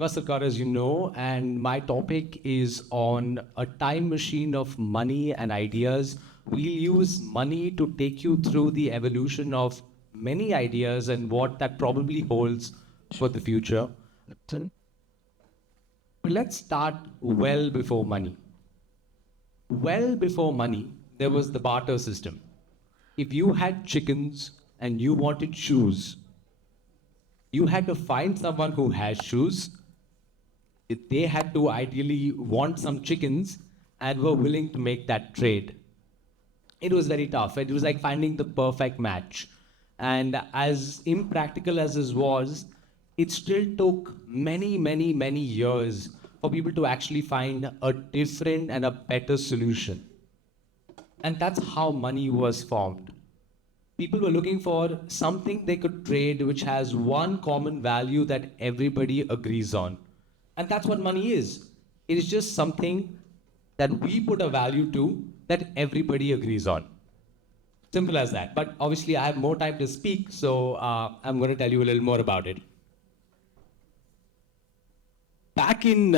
Vasarkar, as you know, and my topic is on a time machine of money and ideas. We'll use money to take you through the evolution of many ideas and what that probably holds for the future. But let's start well before money. Well before money, there was the barter system. If you had chickens and you wanted shoes, you had to find someone who has shoes. They had to ideally want some chickens and were willing to make that trade. It was very tough. It was like finding the perfect match. And as impractical as this was, it still took many, many, many years for people to actually find a different and a better solution. And that's how money was formed. People were looking for something they could trade which has one common value that everybody agrees on. And that's what money is. It is just something that we put a value to that everybody agrees on. Simple as that. But obviously, I have more time to speak, so I'm going to tell you a little more about it. Back in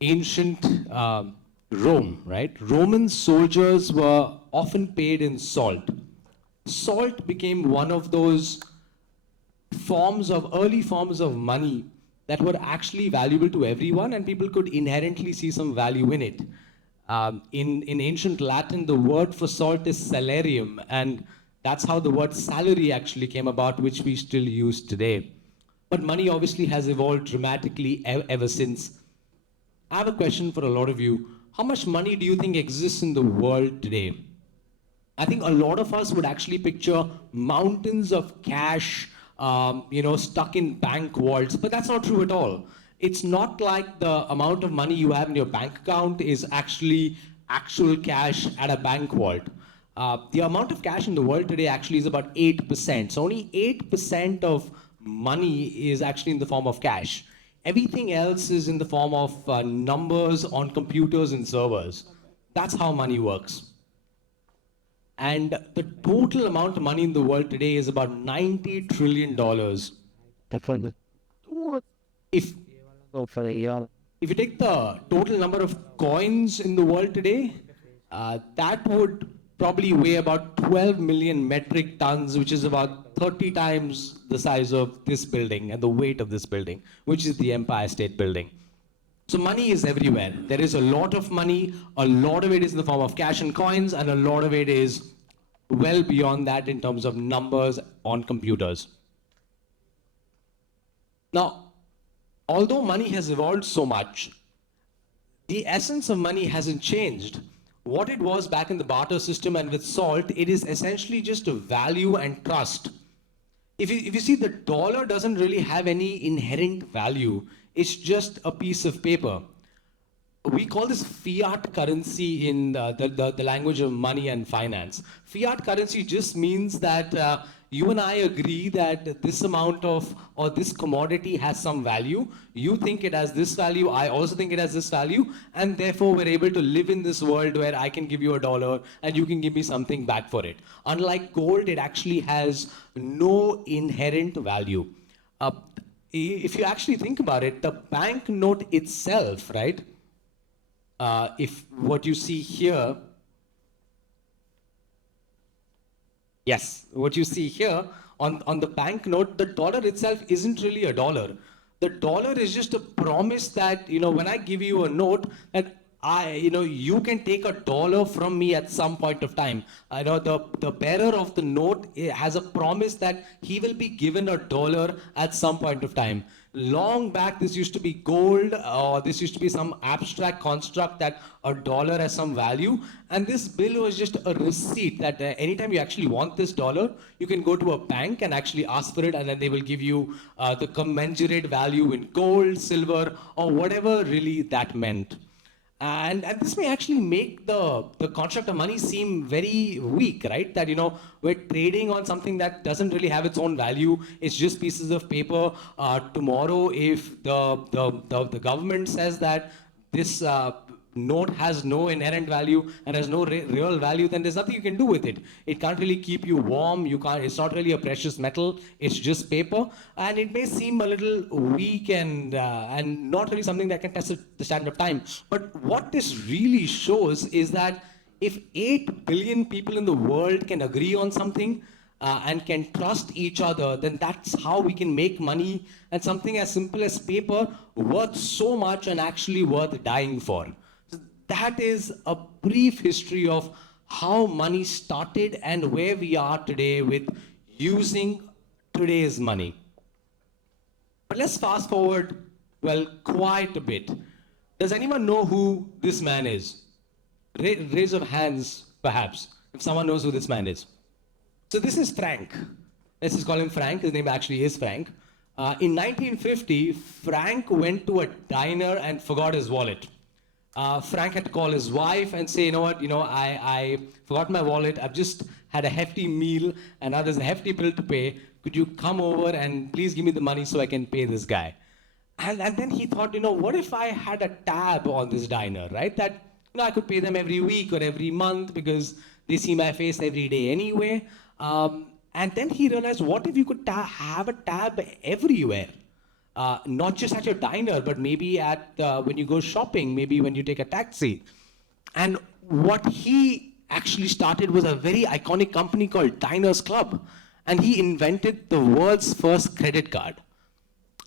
ancient Rome, right? Roman soldiers were often paid in salt. Salt became one of those early forms of money that were actually valuable to everyone, and people could inherently see some value in it. In ancient Latin, the word for salt is salarium, and that's how the word salary actually came about, which we still use today. But money obviously has evolved dramatically ever since. I have a question for a lot of you. How much money do you think exists in the world today? I think a lot of us would actually picture mountains of cash, stuck in bank vaults, but that's not true at all. It's not like the amount of money you have in your bank account is actually actual cash at a bank vault. The amount of cash in the world today actually is about 8%. So only 8% of money is actually in the form of cash. Everything else is in the form of numbers on computers and servers. That's how money works. And the total amount of money in the world today is about $90 trillion. If, if you take the total number of coins in the world today, that would probably weigh about 12 million metric tons, which is about 30 times the size of this building and the weight of this building, which is the Empire State Building. So money is everywhere. There is a lot of money. A lot of it is in the form of cash and coins, and a lot of it is well beyond that in terms of numbers on computers. Now, although money has evolved so much, the essence of money hasn't changed. What it was back in the barter system and with salt, it is essentially just a value and trust. If you see, the dollar doesn't really have any inherent value. It's just a piece of paper. We call this fiat currency in the language of money and finance. Fiat currency just means that you and I agree that this amount of, or this commodity has some value. You think it has this value, I also think it has this value, and therefore we're able to live in this world where I can give you $1 and you can give me something back for it. Unlike gold, it actually has no inherent value. If you actually think about it, the banknote itself, right? If what you see here, yes, what you see here on the banknote, the dollar itself isn't really a dollar. The dollar is just a promise that, when I give you a note, that you can take $1 from me at some point of time. I know the bearer of the note has a promise that he will be given $1 at some point of time. Long back, this used to be gold, or this used to be some abstract construct that $1 has some value. And this bill was just a receipt that anytime you actually want this dollar, you can go to a bank and actually ask for it, and then they will give you the commensurate value in gold, silver, or whatever really that meant. And this may actually make the concept of money seem very weak, right? That, we're trading on something that doesn't really have its own value. It's just pieces of paper. Tomorrow, if the government says that this note has no inherent value and has no real value, then there's nothing you can do with it. It can't really keep you warm. You can't. It's not really a precious metal. It's just paper, and it may seem a little weak and not really something that can test the standard of time. But what this really shows is that if 8 billion people in the world can agree on something, and can trust each other, then that's how we can make money, and something as simple as paper worth so much and actually worth dying for. So that is a brief history of how money started and where we are today with using today's money. But let's fast forward, well, quite a bit. Does anyone know who this man is? Raise of hands, perhaps, if someone knows who this man is. So this is Frank. Let's just call him Frank. His name actually is Frank. In 1950, Frank went to a diner and forgot his wallet. Frank had to call his wife and say, you know what, I forgot my wallet. I've just had a hefty meal and now there's a hefty bill to pay. Could you come over and please give me the money so I can pay this guy? And then he thought, what if I had a tab on this diner, right? That, I could pay them every week or every month because they see my face every day anyway. And then he realized, what if you could have a tab everywhere? Not just at your diner, but maybe at when you go shopping, maybe when you take a taxi. And what he actually started was a very iconic company called Diners Club. And he invented the world's first credit card.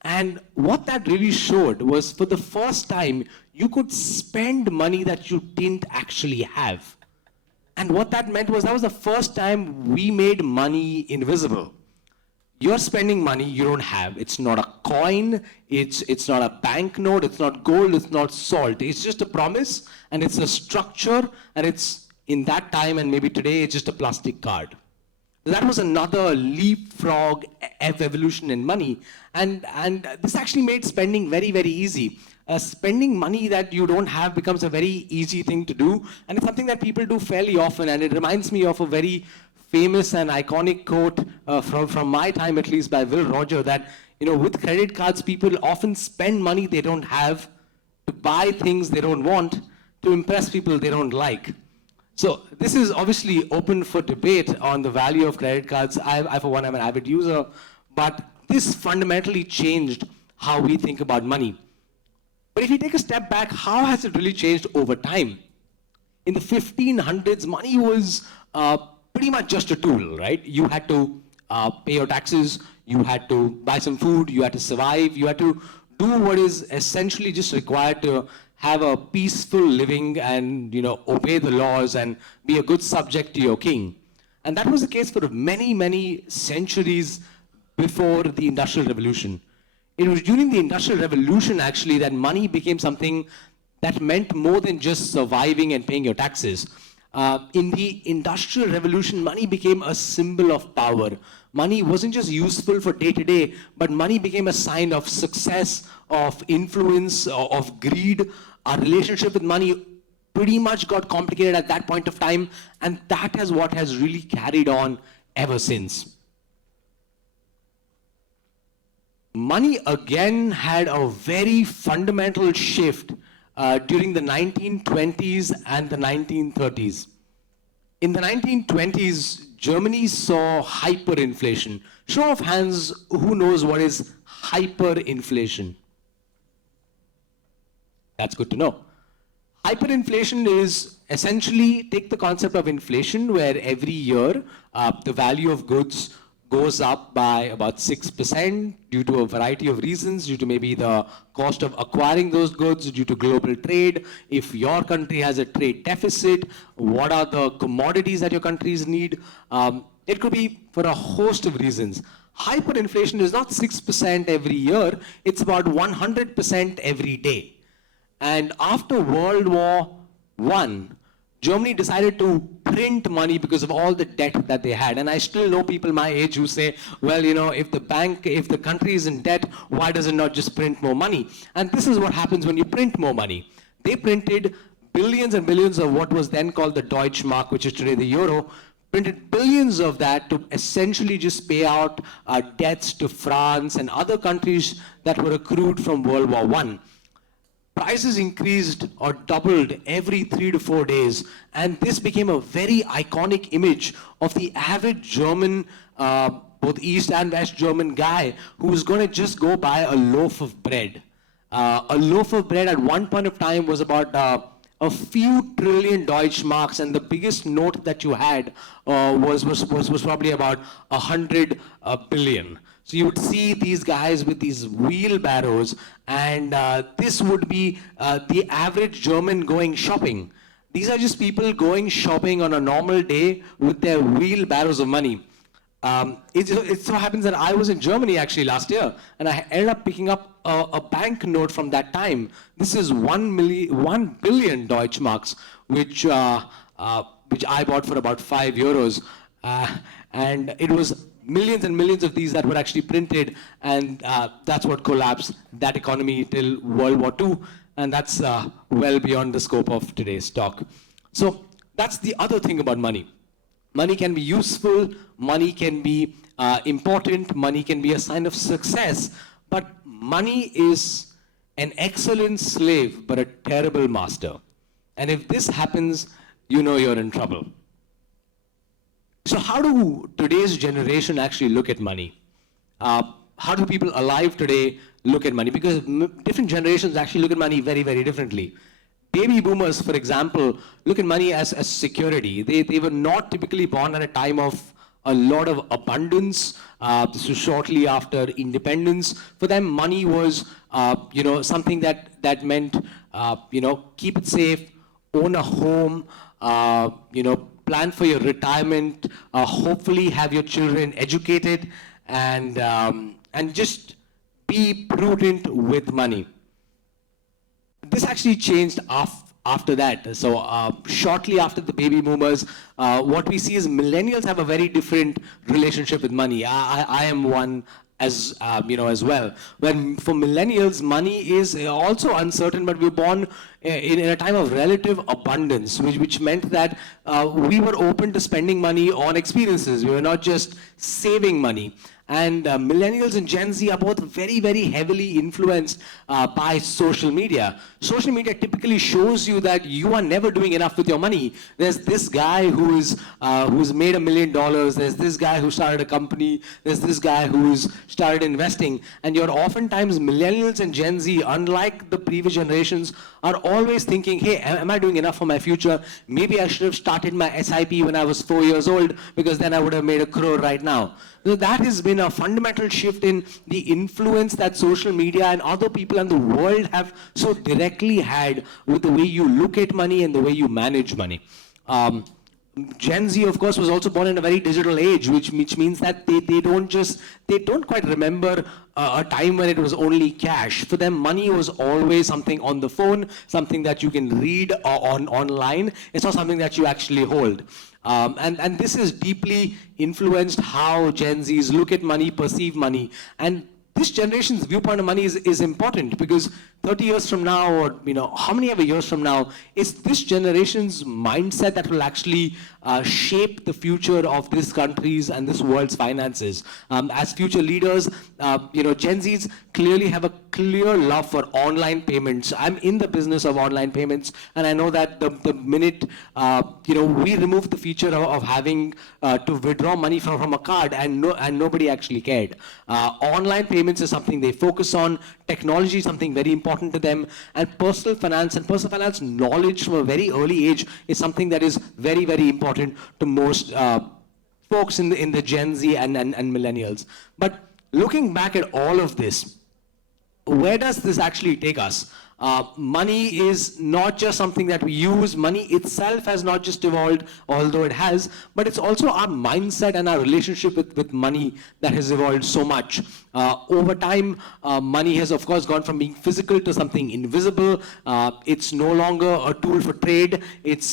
And what that really showed was, for the first time, you could spend money that you didn't actually have. And what that meant was, that was the first time we made money invisible. You're spending money you don't have. It's not a coin, it's not a banknote, it's not gold, it's not salt. It's just a promise, and it's a structure, and it's, in that time and maybe today, it's just a plastic card. That was another leapfrog evolution in money. And this actually made spending very, very easy. Spending money that you don't have becomes a very easy thing to do. And it's something that people do fairly often. And it reminds me of a very famous and iconic quote from my time, at least, by Will Rogers, that, with credit cards, people often spend money they don't have to buy things they don't want, to impress people they don't like. So this is obviously open for debate on the value of credit cards. I for one, am an avid user, but this fundamentally changed how we think about money. But if you take a step back, how has it really changed over time? In the 1500s, money was pretty much just a tool, right? You had to pay your taxes, you had to buy some food, you had to survive, you had to do what is essentially just required to have a peaceful living and, obey the laws and be a good subject to your king. And that was the case for many, many centuries before the Industrial Revolution. It was during the Industrial Revolution, actually, that money became something that meant more than just surviving and paying your taxes. In the Industrial Revolution, money became a symbol of power. Money wasn't just useful for day-to-day, but money became a sign of success, of influence, of greed. Our relationship with money pretty much got complicated at that point of time, and that is what has really carried on ever since. Money again had a very fundamental shift during the 1920s and the 1930s. In the 1920s, Germany saw hyperinflation. Show of hands, who knows what is hyperinflation? That's good to know. Hyperinflation is essentially, take the concept of inflation, where every year the value of goods goes up by about 6% due to a variety of reasons, due to maybe the cost of acquiring those goods, due to global trade. If your country has a trade deficit, what are the commodities that your countries need? It could be for a host of reasons. Hyperinflation is not 6% every year, it's about 100% every day. And after World War I, Germany decided to print money because of all the debt that they had. And I still know people my age who say, well, if the country is in debt, why does it not just print more money? And this is what happens when you print more money. They printed billions and billions of what was then called the Deutschmark, which is today the euro, printed billions of that to essentially just pay out debts to France and other countries that were accrued from World War I. prices increased or doubled every 3 to 4 days. And this became a very iconic image of the average German, both East and West German guy who was going to just go buy a loaf of bread. A loaf of bread at one point of time was about a few trillion Deutschmarks, and the biggest note that you had was probably about 100 billion. So you would see these guys with these wheelbarrows, and this would be the average German going shopping. These are just people going shopping on a normal day with their wheelbarrows of money. It so happens that I was in Germany actually last year, and I ended up picking up a bank note from that time. This is 1 billion Deutschmarks, which I bought for about €5. And it was millions and millions of these that were actually printed, and that's what collapsed that economy till World War II, and that's well beyond the scope of today's talk. So that's the other thing about money. Money can be useful, money can be important, money can be a sign of success, but money is an excellent slave but a terrible master. And if this happens, you know you're in trouble. So how do today's generation actually look at money? How do people alive today look at money? Because different generations actually look at money very, very differently. Baby boomers, for example, look at money as security. They were not typically born at a time of a lot of abundance. This was shortly after independence. For them, money was, something that meant, keep it safe, own a home, plan for your retirement, hopefully have your children educated, and just be prudent with money. This actually changed after that. So shortly after the baby boomers, what we see is millennials have a very different relationship with money. I am one as well. When for millennials, money is also uncertain, but we were born in a time of relative abundance, which meant that we were open to spending money on experiences. We were not just saving money. And millennials and Gen Z are both very, very heavily influenced by social media. Social media typically shows you that you are never doing enough with your money. There's this guy who's made $1 million. There's this guy who started a company. There's this guy who's started investing. And you're oftentimes millennials and Gen Z, unlike the previous generations, are always thinking, hey, am I doing enough for my future? Maybe I should have started my SIP when I was 4 years old, because then I would have made a crore right now. So that has been a fundamental shift in the influence that social media and other people in the world have so directly had with the way you look at money and the way you manage money. Gen Z, of course, was also born in a very digital age, which means that they don't quite remember a time when it was only cash. For them, money was always something on the phone, something that you can read online. It's not something that you actually hold. And this has deeply influenced how Gen Zs look at money, perceive money. And this generation's viewpoint of money is important, because 30 years from now, or how many ever years from now, it's this generation's mindset that will actually shape the future of this country's and this world's finances. As future leaders, Gen Zs clearly have a clear love for online payments. I'm in the business of online payments, and I know that the minute we removed the feature of having to withdraw money from a card, and nobody actually cared. Online payments is something they focus on. Technology is something very important to them, and personal finance knowledge from a very early age is something that is very, very important to most folks in the Gen Z and millennials. But looking back at all of this, where does this actually take us? Money is not just something that we use. Money itself has not just evolved, although it has, but it's also our mindset and our relationship with money that has evolved so much. Over time, money has, of course, gone from being physical to something invisible. It's no longer a tool for trade. It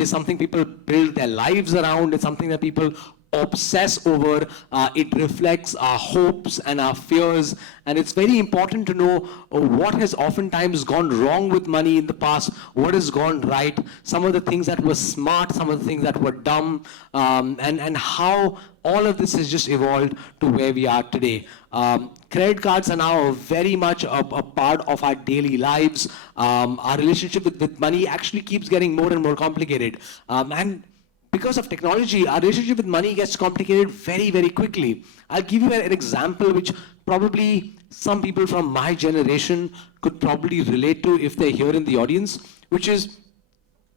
is something people build their lives around. It's something that people obsess over. It reflects our hopes and our fears. And it's very important to know what has oftentimes gone wrong with money in the past, what has gone right, some of the things that were smart, some of the things that were dumb, and how all of this has just evolved to where we are today. Credit cards are now very much a part of our daily lives. Our relationship with money actually keeps getting more and more complicated. And because of technology, our relationship with money gets complicated very, very quickly. I'll give you an example which probably some people from my generation could probably relate to if they're here in the audience, which is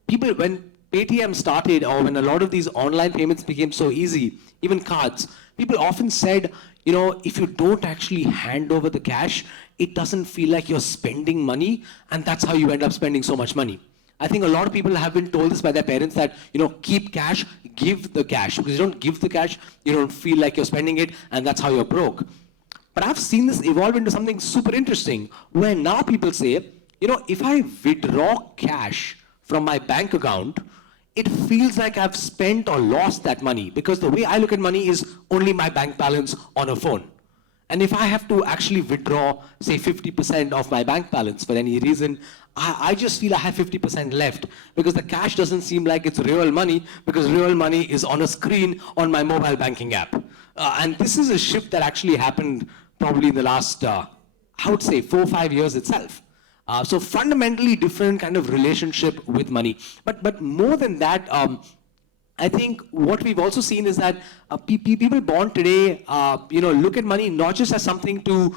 people, when Paytm started, or when a lot of these online payments became so easy, even cards, people often said, you know, if you don't actually hand over the cash, it doesn't feel like you're spending money, and that's how you end up spending so much money. I think a lot of people have been told this by their parents that, you know, keep cash, give the cash. Because you don't give the cash, you don't feel like you're spending it, and that's how you're broke. But I've seen this evolve into something super interesting, where now people say, you know, if I withdraw cash from my bank account, it feels like I've spent or lost that money, because the way I look at money is only my bank balance on a phone. And if I have to actually withdraw, say, 50% of my bank balance for any reason, I just feel I have 50% left, because the cash doesn't seem like it's real money, because real money is on a screen on my mobile banking app. And this is a shift that actually happened probably in the last, I would say, 4 or 5 years itself. So fundamentally different kind of relationship with money. But more than that, I think what we've also seen is that people born today, look at money not just as something to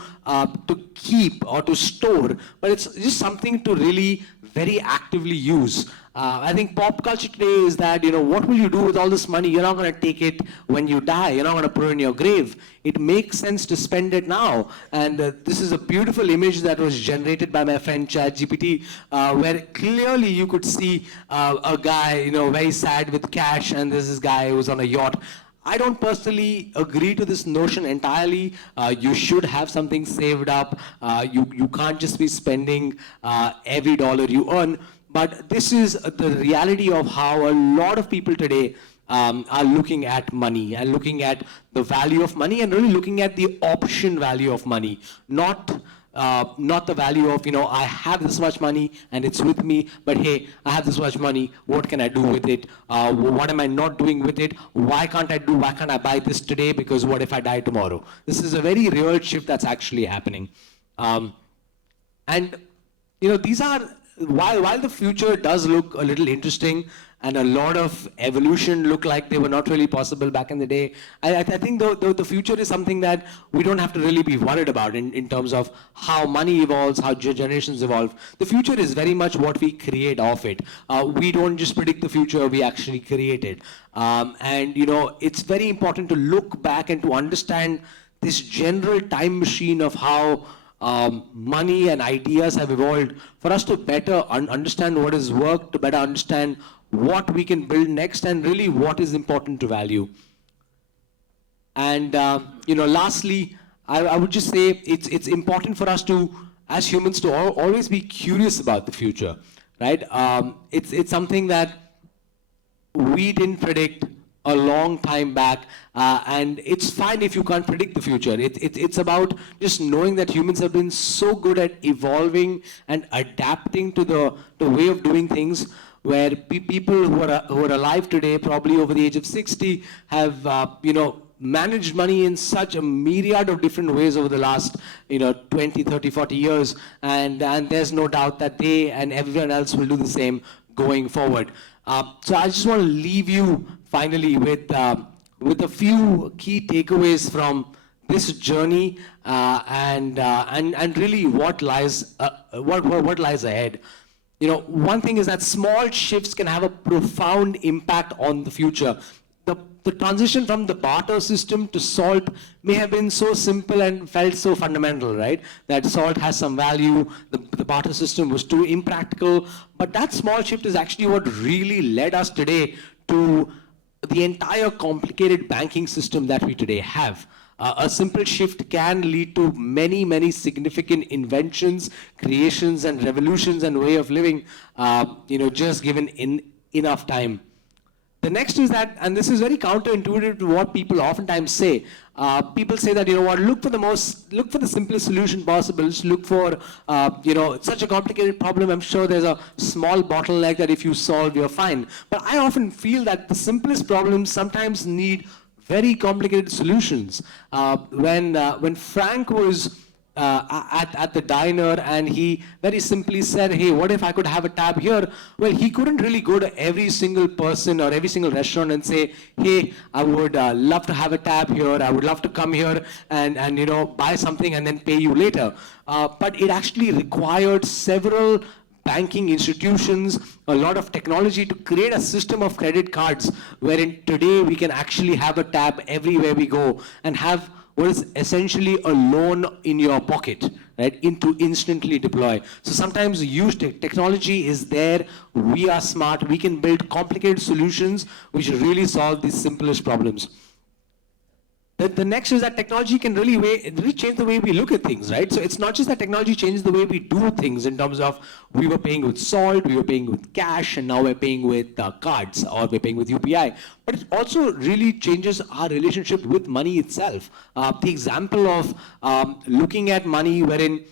keep or to store, but it's just something to really very actively use. I think pop culture today is that, you know, what will you do with all this money? You're not going to take it when you die. You're not going to put it in your grave. It makes sense to spend it now. And this is a beautiful image that was generated by my friend ChatGPT, where clearly you could see a guy, you know, very sad with cash, and there's this guy who's on a yacht. I don't personally agree to this notion entirely. You should have something saved up. You can't just be spending every dollar you earn. But this is the reality of how a lot of people today are looking at money and looking at the value of money and really looking at the option value of money, not the value of, you know, I have this much money and it's with me, but hey, I have this much money, what can I do with it? What am I not doing with it? Why can't I buy this today, because what if I die tomorrow? This is a very real shift that's actually happening. And, you know, these are, while the future does look a little interesting and a lot of evolution look like they were not really possible back in the day, I think the future is something that we don't have to really be worried about in terms of how money evolves, how generations evolve. The future is very much what we create of it. We don't just predict the future, we actually create it. And, you know, it's very important to look back and to understand this general time machine of how money and ideas have evolved for us to better understand what has worked, to better understand what we can build next, and really what is important to value. And lastly, I would just say it's important for us to, as humans, to always be curious about the future, right? It's something that we didn't predict a long time back, and it's fine if you can't predict the future. It's about just knowing that humans have been so good at evolving and adapting to the way of doing things, where people who are alive today, probably over the age of 60, have managed money in such a myriad of different ways over the last 20, 30, 40 years, and there's no doubt that they and everyone else will do the same going forward. So I just want to leave you finally with a few key takeaways from this journey, and really what lies ahead. You know, one thing is that small shifts can have a profound impact on the future. The transition from the barter system to salt may have been so simple and felt so fundamental, right? That salt has some value, the barter system was too impractical, but that small shift is actually what really led us today to the entire complicated banking system that we today have. A simple shift can lead to many, many significant inventions, creations, and revolutions and way of living, just given enough time. The next is that, and this is very counterintuitive to what people oftentimes say. People say that, you know what, look for the simplest solution possible. Just look for, it's such a complicated problem. I'm sure there's a small bottleneck that if you solve, you're fine. But I often feel that the simplest problems sometimes need very complicated solutions. When Frank was at the diner and he very simply said, hey, what if I could have a tab here? Well, he couldn't really go to every single person or every single restaurant and say, hey, I would love to have a tab here. I would love to come here and buy something and then pay you later. But it actually required several banking institutions, a lot of technology to create a system of credit cards wherein today we can actually have a tab everywhere we go and have what is essentially a loan in your pocket, right, to instantly deploy. So sometimes use technology is there, we are smart, we can build complicated solutions which really solve the simplest problems. The next is that technology can really change the way we look at things, right? So it's not just that technology changes the way we do things in terms of we were paying with salt, we were paying with cash, and now we're paying with cards or we're paying with UPI. But it also really changes our relationship with money itself. The example of looking at money wherein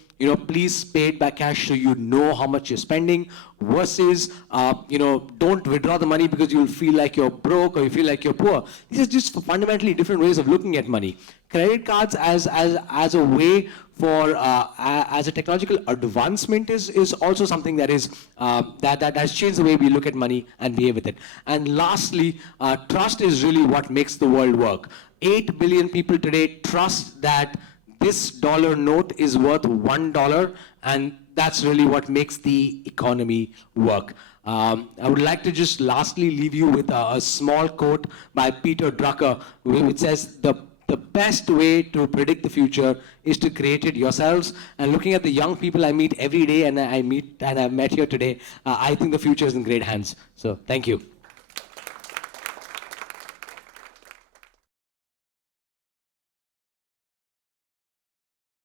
please pay it by cash so you know how much you're spending versus, don't withdraw the money because you'll feel like you're broke or you feel like you're poor. These are just fundamentally different ways of looking at money. Credit cards as a way for, as a technological advancement is also something that is, that has changed the way we look at money and behave with it. And lastly, trust is really what makes the world work. 8 billion people today trust that this dollar note is worth $1, and that's really what makes the economy work. I would like to just lastly leave you with a small quote by Peter Drucker, which says, the best way to predict the future is to create it yourselves. And looking at the young people I meet every day and I've met here today, I think the future is in great hands. So thank you.